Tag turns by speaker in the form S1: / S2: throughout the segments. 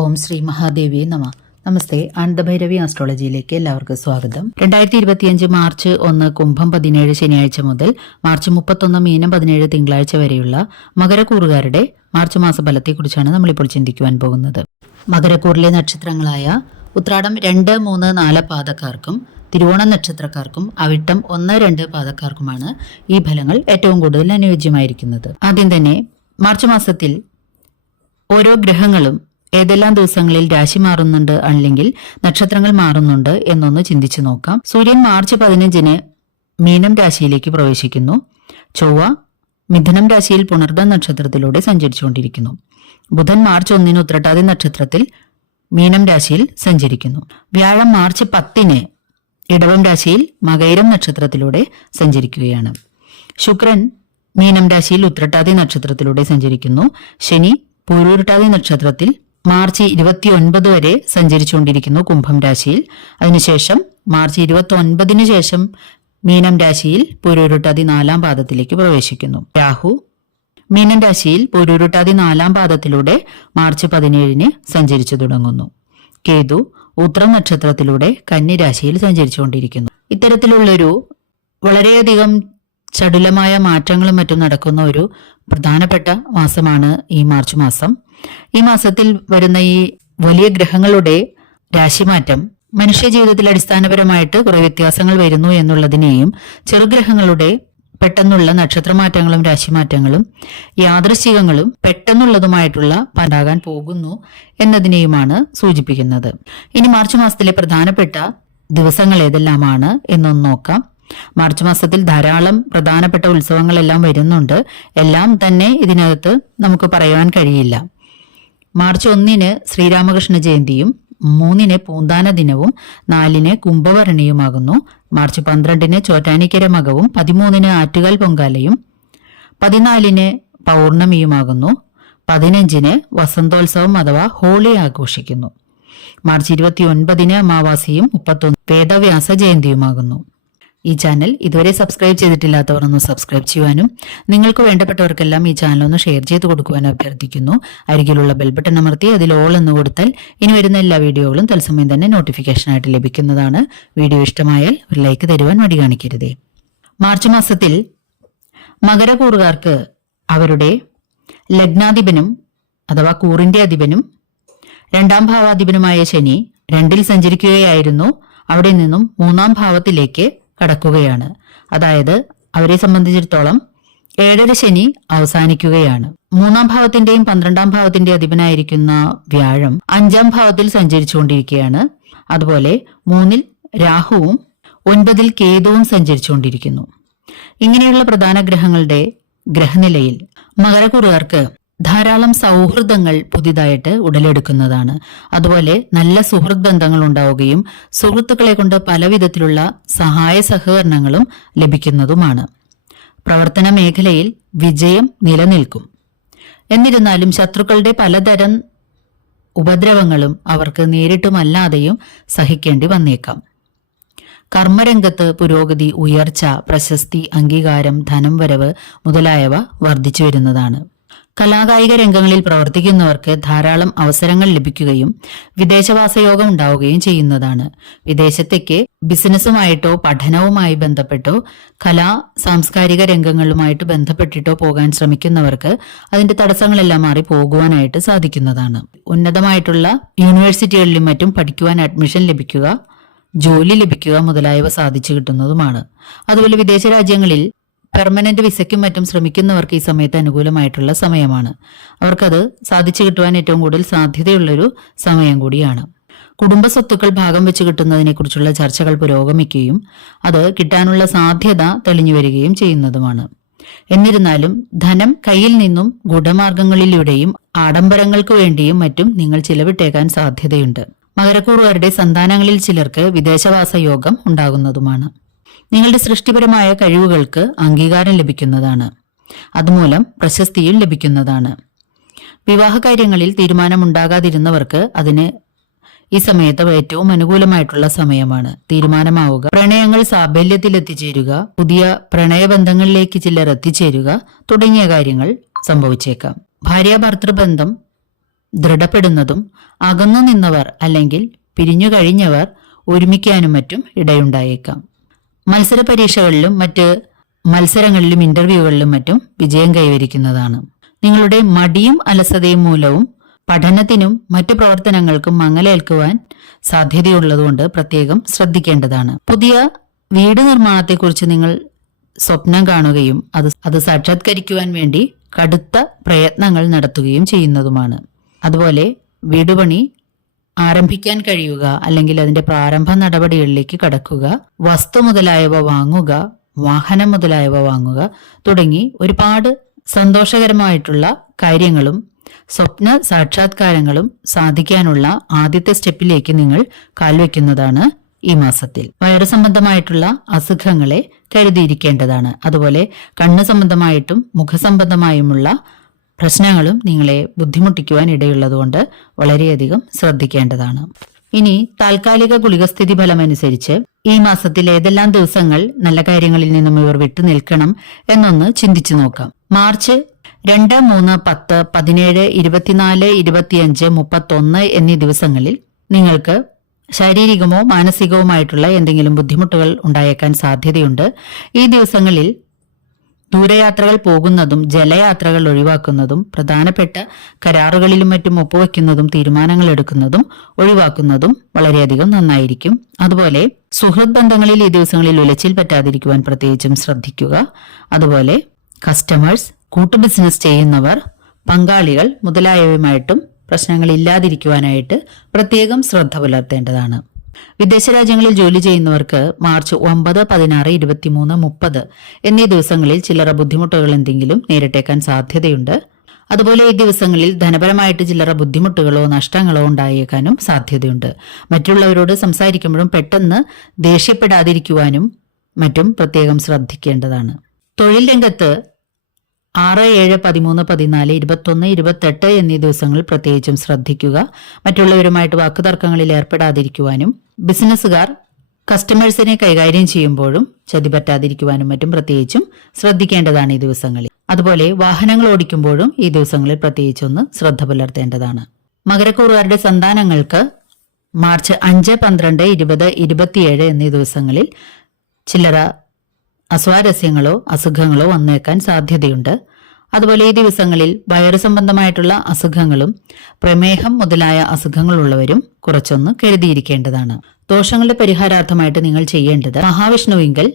S1: ഓം ശ്രീ മഹാദേവി നമ. നമസ്തേ അനന്തഭൈരവി ആസ്ട്രോളജിയിലേക്ക് എല്ലാവർക്കും സ്വാഗതം. രണ്ടായിരത്തി ഇരുപത്തിയഞ്ച് മാർച്ച് ഒന്ന് കുംഭം പതിനേഴ് ശനിയാഴ്ച മുതൽ മാർച്ച് മുപ്പത്തൊന്ന് മീനം പതിനേഴ് തിങ്കളാഴ്ച വരെയുള്ള മകരക്കൂറുകാരുടെ മാർച്ച് മാസ ഫലത്തെക്കുറിച്ചാണ് നമ്മളിപ്പോൾ ചിന്തിക്കുവാൻ പോകുന്നത്. മകരക്കൂറിലെ നക്ഷത്രങ്ങളായ ഉത്രാടം രണ്ട് മൂന്ന് നാല് പാതക്കാർക്കും തിരുവോണ നക്ഷത്രക്കാർക്കും അവിട്ടം ഒന്ന് രണ്ട് പാതക്കാർക്കുമാണ് ഈ ഫലങ്ങൾ ഏറ്റവും കൂടുതൽ അനുയോജ്യമായിരിക്കുന്നത്. ആദ്യം തന്നെ മാർച്ച് മാസത്തിൽ ഓരോ ഗ്രഹങ്ങളും ഏതെല്ലാം ദിവസങ്ങളിൽ രാശി മാറുന്നുണ്ട് അല്ലെങ്കിൽ നക്ഷത്രങ്ങൾ മാറുന്നുണ്ട് എന്നൊന്ന് ചിന്തിച്ചു നോക്കാം. സൂര്യൻ മാർച്ച് പതിനഞ്ചിന് മീനം രാശിയിലേക്ക് പ്രവേശിക്കുന്നു. ചൊവ്വ മിഥുനം രാശിയിൽ പുണർദ നക്ഷത്രത്തിലൂടെ സഞ്ചരിച്ചുകൊണ്ടിരിക്കുന്നു. ബുധൻ മാർച്ച് ഒന്നിന് ഉത്രട്ടാതി നക്ഷത്രത്തിൽ മീനം രാശിയിൽ സഞ്ചരിക്കുന്നു. വ്യാഴം മാർച്ച് പത്തിന് ഇടവം രാശിയിൽ മകൈരം നക്ഷത്രത്തിലൂടെ സഞ്ചരിക്കുകയാണ്. ശുക്രൻ മീനം രാശിയിൽ ഉത്രട്ടാതി നക്ഷത്രത്തിലൂടെ സഞ്ചരിക്കുന്നു. ശനി പൂരൂരുട്ടാതി നക്ഷത്രത്തിൽ മാർച്ച് ഇരുപത്തിയൊൻപത് വരെ സഞ്ചരിച്ചുകൊണ്ടിരിക്കുന്നു കുംഭം രാശിയിൽ. അതിനുശേഷം മാർച്ച് ഇരുപത്തി ഒൻപതിനു ശേഷം മീനം രാശിയിൽ പൂരൂരുട്ടാതി നാലാം പാദത്തിലേക്ക് പ്രവേശിക്കുന്നു. രാഹു മീനം രാശിയിൽ പൂരൂരുട്ടാതി നാലാം പാദത്തിലൂടെ മാർച്ച് പതിനേഴിന് സഞ്ചരിച്ചു തുടങ്ങുന്നു. കേതു ഉത്ര നക്ഷത്രത്തിലൂടെ കന്നി രാശിയിൽ സഞ്ചരിച്ചുകൊണ്ടിരിക്കുന്നു. ഇത്തരത്തിലുള്ളൊരു വളരെയധികം ചടുലമായ മാറ്റങ്ങളും മറ്റും നടക്കുന്ന ഒരു പ്രധാനപ്പെട്ട മാസമാണ് ഈ മാർച്ച് മാസം. ഈ മാസത്തിൽ വരുന്ന ഈ വലിയ ഗ്രഹങ്ങളുടെ രാശിമാറ്റം മനുഷ്യ ജീവിതത്തിൽ അടിസ്ഥാനപരമായിട്ട് കുറെ വ്യത്യാസങ്ങൾ വരുന്നു എന്നുള്ളതിനെയും ചെറുഗ്രഹങ്ങളുടെ പെട്ടെന്നുള്ള നക്ഷത്രമാറ്റങ്ങളും രാശിമാറ്റങ്ങളും യാദൃശ്ചികങ്ങളും പെട്ടെന്നുള്ളതുമായിട്ടുള്ള പണ്ടാകാൻ പോകുന്നു എന്നതിനെയുമാണ് സൂചിപ്പിക്കുന്നത്. ഇനി മാർച്ച് മാസത്തിലെ പ്രധാനപ്പെട്ട ദിവസങ്ങൾ ഏതെല്ലാമാണ് എന്നൊന്ന് നോക്കാം. മാർച്ച് മാസത്തിൽ ധാരാളം പ്രധാനപ്പെട്ട ഉത്സവങ്ങളെല്ലാം വരുന്നുണ്ട്. എല്ലാം തന്നെ ഇതിനകത്ത് നമുക്ക് പറയുവാൻ കഴിയില്ല. മാർച്ച് ഒന്നിന് ശ്രീരാമകൃഷ്ണ ജയന്തിയും മൂന്നിന് പൂന്താന ദിനവും നാലിന് കുംഭഭരണിയുമാകുന്നു മാർച്ച് പന്ത്രണ്ടിന് ചോറ്റാനിക്കര മകവും പതിമൂന്നിന് ആറ്റുകാൽ പൊങ്കാലയും പതിനാലിന് പൗർണമിയുമാകുന്നു. പതിനഞ്ചിന് വസന്തോത്സവം അഥവാ ഹോളി ആഘോഷിക്കുന്നു. മാർച്ച് ഇരുപത്തി ഒൻപതിന് അമാവാസിയും മുപ്പത്തൊന്ന് വേദവ്യാസ ജയന്തിയുമാകുന്നു. ഈ ചാനൽ ഇതുവരെ സബ്സ്ക്രൈബ് ചെയ്തിട്ടില്ലാത്തവർ ഒന്ന് സബ്സ്ക്രൈബ് ചെയ്യുവാനും നിങ്ങൾക്ക് വേണ്ടപ്പെട്ടവർക്കെല്ലാം ഈ ചാനൽ ഒന്ന് ഷെയർ ചെയ്ത് കൊടുക്കുവാനും അഭ്യർത്ഥിക്കുന്നു. അരികിലുള്ള ബെൽബട്ടൺ അമർത്തി അതിൽ ഓൾ എന്ന് കൊടുത്താൽ ഇനി വരുന്ന എല്ലാ വീഡിയോകളും തത്സമയം തന്നെ നോട്ടിഫിക്കേഷനായിട്ട് ലഭിക്കുന്നതാണ്. വീഡിയോ ഇഷ്ടമായാൽ ഒരു ലൈക്ക് തരുവാൻ മടി കാണിക്കരുതേ. മാർച്ച് മാസത്തിൽ മകരകൂറുകാർക്ക് അവരുടെ ലഗ്നാധിപനും അഥവാ കൂറിന്റെ അധിപനും രണ്ടാം ഭാവാധിപനുമായ ശനി രണ്ടിൽ സഞ്ചരിക്കുകയായിരുന്നു. അവിടെ നിന്നും മൂന്നാം ഭാവത്തിലേക്ക് കടക്കുകയാണ്. അതായത് അവരെ സംബന്ധിച്ചിടത്തോളം ഏഴര ശനി അവസാനിക്കുകയാണ്. മൂന്നാം ഭാവത്തിന്റെയും പന്ത്രണ്ടാം ഭാവത്തിന്റെ അധിപനായിരിക്കുന്ന വ്യാഴം അഞ്ചാം ഭാവത്തിൽ സഞ്ചരിച്ചുകൊണ്ടിരിക്കുകയാണ്. അതുപോലെ മൂന്നിൽ രാഹുവും ഒൻപതിൽ കേതുവും സഞ്ചരിച്ചുകൊണ്ടിരിക്കുന്നു. ഇങ്ങനെയുള്ള പ്രധാന ഗ്രഹങ്ങളുടെ ഗ്രഹനിലയിൽ മകരക്കുറുകാർക്ക് ധാരാളം സൗഹൃദങ്ങൾ പുതിയതായിട്ട് ഉടലെടുക്കുന്നതാണ്. അതുപോലെ നല്ല സുഹൃത്ത് ബന്ധങ്ങൾ ഉണ്ടാവുകയും സുഹൃത്തുക്കളെ കൊണ്ട് പലവിധത്തിലുള്ള സഹായ സഹകരണങ്ങളും ലഭിക്കുന്നതുമാണ്. പ്രവർത്തന മേഖലയിൽ വിജയം നിലനിൽക്കും. എന്നിരുന്നാലും ശത്രുക്കളുടെ പലതരം ഉപദ്രവങ്ങളും അവർക്ക് നേരിട്ടുമല്ലാതെയും സഹിക്കേണ്ടി വന്നേക്കാം. കർമ്മരംഗത്ത് പുരോഗതി ഉയർച്ച പ്രശസ്തി അംഗീകാരം ധനം വരവ് മുതലായവ വർദ്ധിച്ചു വരുന്നതാണ് കലാകായിക രംഗങ്ങളിൽ പ്രവർത്തിക്കുന്നവർക്ക് ധാരാളം അവസരങ്ങൾ ലഭിക്കുകയും വിദേശവാസയോഗം ഉണ്ടാവുകയും ചെയ്യുന്നതാണ്. വിദേശത്തേക്ക് ബിസിനസ്സുമായിട്ടോ പഠനവുമായി ബന്ധപ്പെട്ടോ കലാ സാംസ്കാരിക രംഗങ്ങളുമായിട്ട് ബന്ധപ്പെട്ടിട്ടോ പോകാൻ ശ്രമിക്കുന്നവർക്ക് അതിന്റെ തടസ്സങ്ങളെല്ലാം മാറി പോകുവാനായിട്ട് സാധിക്കുന്നതാണ്. ഉന്നതമായിട്ടുള്ള യൂണിവേഴ്സിറ്റികളിലും മറ്റും പഠിക്കുവാൻ അഡ്മിഷൻ ലഭിക്കുക ജോലി ലഭിക്കുക മുതലായവ സാധിച്ചു കിട്ടുന്നതുമാണ്. അതുപോലെ വിദേശ രാജ്യങ്ങളിൽ പെർമനന്റ് വിസയ്ക്കും മറ്റും ശ്രമിക്കുന്നവർക്ക് ഈ സമയത്ത് അനുകൂലമായിട്ടുള്ള സമയമാണ്. അവർക്കത് സാധിച്ചു കിട്ടുവാൻ ഏറ്റവും കൂടുതൽ സാധ്യതയുള്ളൊരു സമയം കൂടിയാണ്. കുടുംബ സ്വത്തുക്കൾ ഭാഗം വെച്ച് കിട്ടുന്നതിനെക്കുറിച്ചുള്ള ചർച്ചകൾ പുരോഗമിക്കുകയും അത് കിട്ടാനുള്ള സാധ്യത തെളിഞ്ഞു വരികയും ചെയ്യുന്നതുമാണ്. എന്നിരുന്നാലും ധനം കയ്യിൽ നിന്നും ഗുണമാർഗങ്ങളിലൂടെയും ആഡംബരങ്ങൾക്ക് വേണ്ടിയും മറ്റും നിങ്ങൾ ചിലവിട്ടേക്കാൻ സാധ്യതയുണ്ട്. മകരക്കൂറുകാരുടെ സന്താനങ്ങളിൽ ചിലർക്ക് വിദേശവാസ യോഗം ഉണ്ടാകുന്നതുമാണ്. നിങ്ങളുടെ സൃഷ്ടിപരമായ കഴിവുകൾക്ക് അംഗീകാരം ലഭിക്കുന്നതാണ്. അതുമൂലം പ്രശസ്തിയും ലഭിക്കുന്നതാണ്. വിവാഹകാര്യങ്ങളിൽ തീരുമാനമുണ്ടാകാതിരുന്നവർക്ക് അതിന് ഈ സമയത്ത് ഏറ്റവും അനുകൂലമായിട്ടുള്ള സമയമാണ്. തീരുമാനമാവുക പ്രണയങ്ങൾ സാഫല്യത്തിൽ എത്തിച്ചേരുക പുതിയ പ്രണയബന്ധങ്ങളിലേക്ക് ചിലർ എത്തിച്ചേരുക തുടങ്ങിയ കാര്യങ്ങൾ സംഭവിച്ചേക്കാം. ഭാര്യ ഭർത്തൃബന്ധം ദൃഢപ്പെടുന്നതും അകന്നു നിന്നവർ അല്ലെങ്കിൽ പിരിഞ്ഞു കഴിഞ്ഞവർ ഒരുമിക്കാനും മറ്റും ഇടയുണ്ടായേക്കാം. മത്സര പരീക്ഷകളിലും മറ്റ് മത്സരങ്ങളിലും ഇന്റർവ്യൂകളിലും മറ്റും വിജയം കൈവരിക്കുന്നതാണ്. നിങ്ങളുടെ മടിയും അലസതയും മൂലവും പഠനത്തിനും മറ്റു പ്രവർത്തനങ്ങൾക്കും മങ്ങലേൽക്കുവാൻ സാധ്യതയുള്ളതുകൊണ്ട് പ്രത്യേകം ശ്രദ്ധിക്കേണ്ടതാണ്. പുതിയ വീട് നിർമ്മാണത്തെക്കുറിച്ച് നിങ്ങൾ സ്വപ്നം കാണുകയും അത് അത് സാക്ഷാത്കരിക്കുവാൻ വേണ്ടി കടുത്ത പ്രയത്നങ്ങൾ നടത്തുകയും ചെയ്യുന്നതുമാണ്. അതുപോലെ വീടുപണി ആരംഭിക്കാൻ കഴിയുക അല്ലെങ്കിൽ അതിന്റെ പ്രാരംഭ നടപടികളിലേക്ക് കടക്കുക വസ്തു മുതലായവ വാങ്ങുക വാഹനം മുതലായവ വാങ്ങുക തുടങ്ങി ഒരുപാട് സന്തോഷകരമായിട്ടുള്ള കാര്യങ്ങളും സ്വപ്ന സാക്ഷാത്കാരങ്ങളും സാധിക്കാനുള്ള ആദ്യത്തെ സ്റ്റെപ്പിലേക്ക് നിങ്ങൾ കാൽവെക്കുന്നതാണ് ഈ മാസത്തിൽ. വയറു സംബന്ധമായിട്ടുള്ള അസുഖങ്ങളെ കരുതിയിരിക്കേണ്ടതാണ്. അതുപോലെ കണ്ണ് സംബന്ധമായിട്ടും മുഖസംബന്ധമായുമുള്ള പ്രശ്നങ്ങളും നിങ്ങളെ ബുദ്ധിമുട്ടിക്കുവാൻ ഇടയുള്ളതുകൊണ്ട് വളരെയധികം ശ്രദ്ധിക്കേണ്ടതാണ്. ഇനി താൽക്കാലിക ഗുളികസ്ഥിതി ഫലമനുസരിച്ച് ഈ മാസത്തിൽ ഏതെല്ലാം ദിവസങ്ങൾ നല്ല കാര്യങ്ങളിൽ നിന്നും ഇവർ വിട്ടു നിൽക്കണം എന്നൊന്ന് ചിന്തിച്ചു നോക്കാം. മാർച്ച് രണ്ട് മൂന്ന് പത്ത് പതിനേഴ് ഇരുപത്തിനാല് ഇരുപത്തിയഞ്ച് മുപ്പത്തൊന്ന് എന്നീ ദിവസങ്ങളിൽ നിങ്ങൾക്ക് ശാരീരികമോ മാനസികവുമായിട്ടുള്ള എന്തെങ്കിലും ബുദ്ധിമുട്ടുകൾ ഉണ്ടായേക്കാൻ സാധ്യതയുണ്ട്. ഈ ദിവസങ്ങളിൽ ദൂരയാത്രകൾ പോകുന്നതും ജലയാത്രകൾ ഒഴിവാക്കുന്നതും പ്രധാനപ്പെട്ട കരാറുകളിലും മറ്റും ഒപ്പുവെക്കുന്നതും തീരുമാനങ്ങൾ എടുക്കുന്നതും ഒഴിവാക്കുന്നതും വളരെയധികം നന്നായിരിക്കും. അതുപോലെ സുഹൃത് ബന്ധങ്ങളിൽ ഈ ദിവസങ്ങളിൽ ഉലച്ചിൽ പറ്റാതിരിക്കുവാൻ പ്രത്യേകിച്ചും ശ്രദ്ധിക്കുക. അതുപോലെ കസ്റ്റമേഴ്സ് കൂട്ടു ബിസിനസ് ചെയ്യുന്നവർ പങ്കാളികൾ മുതലായവയുമായിട്ടും പ്രശ്നങ്ങൾ ഇല്ലാതിരിക്കുവാനായിട്ട് പ്രത്യേകം ശ്രദ്ധ പുലർത്തേണ്ടതാണ്. വിദേശ രാജ്യങ്ങളിൽ ജോലി ചെയ്യുന്നവർക്ക് മാർച്ച് ഒമ്പത് പതിനാറ് ഇരുപത്തിമൂന്ന് മുപ്പത് എന്നീ ദിവസങ്ങളിൽ ചില്ലറ ബുദ്ധിമുട്ടുകൾ എന്തെങ്കിലും നേരിട്ടേക്കാൻ സാധ്യതയുണ്ട്. അതുപോലെ ഈ ദിവസങ്ങളിൽ ധനപരമായിട്ട് ചില്ലറ ബുദ്ധിമുട്ടുകളോ നഷ്ടങ്ങളോ ഉണ്ടായേക്കാനും സാധ്യതയുണ്ട്. മറ്റുള്ളവരോട് സംസാരിക്കുമ്പോഴും പെട്ടെന്ന് ദേഷ്യപ്പെടാതിരിക്കുവാനും മറ്റും പ്രത്യേകം ശ്രദ്ധിക്കേണ്ടതാണ്. തൊഴിൽ രംഗത്ത് ആറ് ഏഴ് പതിമൂന്ന് പതിനാല് ഇരുപത്തൊന്ന് ഇരുപത്തെട്ട് എന്നീ ദിവസങ്ങൾ പ്രത്യേകിച്ചും ശ്രദ്ധിക്കുക. മറ്റുള്ളവരുമായിട്ട് വാക്കുതർക്കങ്ങളിൽ ഏർപ്പെടാതിരിക്കുവാനും ബിസിനസ്സുകാർ കസ്റ്റമേഴ്സിനെ കൈകാര്യം ചെയ്യുമ്പോഴും ചതി പറ്റാതിരിക്കുവാനും മറ്റും പ്രത്യേകിച്ചും ശ്രദ്ധിക്കേണ്ടതാണ് ഈ ദിവസങ്ങളിൽ. അതുപോലെ വാഹനങ്ങൾ ഓടിക്കുമ്പോഴും ഈ ദിവസങ്ങളിൽ പ്രത്യേകിച്ചൊന്ന് ശ്രദ്ധ പുലർത്തേണ്ടതാണ്. മകരക്കൂറുകാരുടെ സന്താനങ്ങൾക്ക് മാർച്ച് അഞ്ച് പന്ത്രണ്ട് ഇരുപത് ഇരുപത്തിയേഴ് എന്നീ ദിവസങ്ങളിൽ ചില്ലറ അസ്വാരസ്യങ്ങളോ അസുഖങ്ങളോ വന്നേക്കാൻ സാധ്യതയുണ്ട്. അതുപോലെ ഈ ദിവസങ്ങളിൽ വയറു സംബന്ധമായിട്ടുള്ള അസുഖങ്ങളും പ്രമേഹം മുതലായ അസുഖങ്ങളുള്ളവരും കുറച്ചൊന്ന് കരുതിയിരിക്കേണ്ടതാണ്. ദോഷങ്ങളുടെ പരിഹാരാർത്ഥമായിട്ട് നിങ്ങൾ ചെയ്യേണ്ടത് മഹാവിഷ്ണുവിങ്കൽ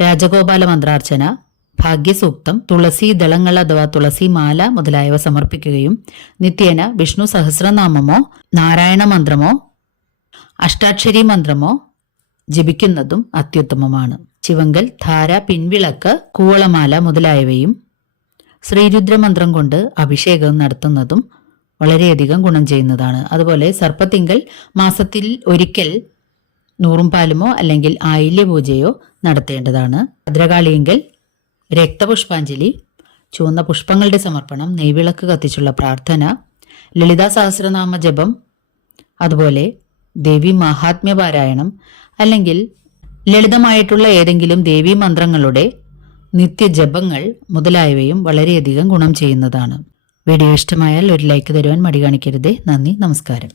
S1: രാജഗോപാല മന്ത്രാർച്ചന ഭാഗ്യസൂക്തം തുളസി ദളങ്ങൾ അഥവാ തുളസി മാല മുതലായവ സമർപ്പിക്കുകയും നിത്യേന വിഷ്ണു സഹസ്രനാമമോ നാരായണ മന്ത്രമോ അഷ്ടാക്ഷരി മന്ത്രമോ ജപിക്കുന്നതും അത്യുത്തമമാണ്. ശിവങ്കൽ ധാര പിൻവിളക്ക് കൂവളമാല മുതലായവയും ശ്രീരുദ്രമന്ത്രം കൊണ്ട് അഭിഷേകം നടത്തുന്നതും വളരെയധികം ഗുണം ചെയ്യുന്നതാണ്. അതുപോലെ സർപ്പത്തിങ്കൽ മാസത്തിൽ ഒരിക്കൽ നൂറും പാലുമോ അല്ലെങ്കിൽ ആയില്യപൂജയോ നടത്തേണ്ടതാണ്. ഭദ്രകാളിയെങ്കിൽ രക്തപുഷ്പാഞ്ജലി ചുവന്ന പുഷ്പങ്ങളുടെ സമർപ്പണം നെയ്വിളക്ക് കത്തിച്ചുള്ള പ്രാർത്ഥന ലളിതാ സഹസ്രനാമ ജപം അതുപോലെ ദേവി മഹാത്മ്യ പാരായണം അല്ലെങ്കിൽ ലളിതമായിട്ടുള്ള ഏതെങ്കിലും ദേവീ മന്ത്രങ്ങളുടെ നിത്യജപങ്ങൾ മുതലായവയും വളരെയധികം ഗുണം ചെയ്യുന്നതാണ്. വീഡിയോ ഇഷ്ടമായാൽ ഒരു ലൈക്ക് തരുവാൻ മടി കാണിക്കരുതേ. നന്ദി നമസ്കാരം.